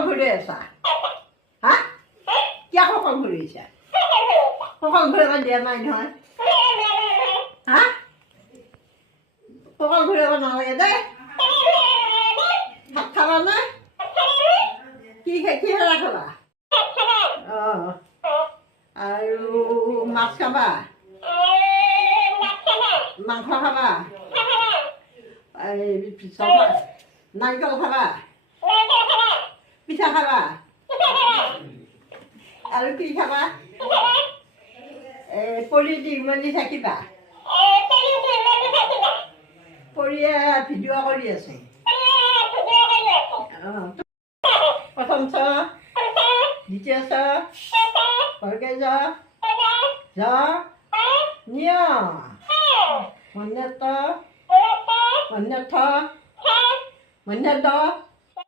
ঘূৰি আছা হা কিয় কঁকাল ঘূৰি আছা কঁকাল ঘূৰিব দিয়া নাই নহয় হা কঁকাল ঘূৰিব নালাগে দেই ভাত খাবা নে কি কিহেৰে খাবা অঁ আৰু মাছ খাবা মাংস খাবা নাৰিকল খাবা পিঠা খাবা আৰু কি খাবা পৰি দি উমনি থাকিবা পৰিয়ে ভিডিঅ' কৰি আছে প্ৰথম চ দ্বিতীয় চ ভৰকে জ নিয় মন্যত মন্যথ মন্যদ